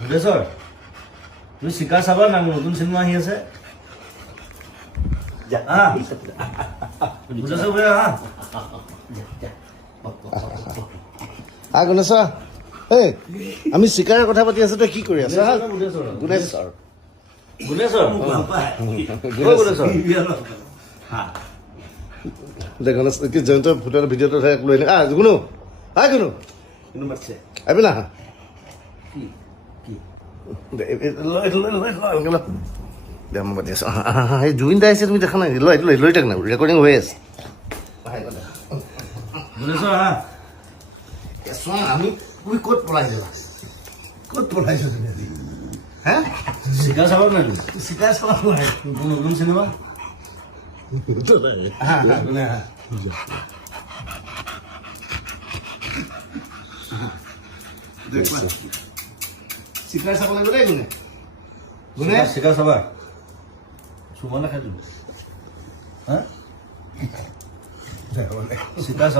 ভুলেশ্বৰ তুমি চিকাৰ চাবা না নতুন চিনেমা আহি আছে ভুলেশ্বৰ বোলে গণেশ্বৰ এই আমি চিকাৰৰ কথা পাতি আছো তই কি কৰি আছ গুণেশ্বৰ গণেশ জয়ন্ত ভূতৰ ভিডিঅ'টো লৈ আনি গুণু গুণু আহিবি না মই পাতি আছো এই জুবিন দা আহিছে তুমি দেখা নাই লৈ থাক না ৰেকৰ্ডিং হৈ আছে আমি তুমি ক'ত পলাইছো তুমি আজি হে চিকাৰ চাবা নাই চিকাৰ চাব নতুন চিনেমা চিকাৰ চাব লাগিব দেই গুণে চিকাৰ চাবা চুমা নাখাই চিকাৰ চাবা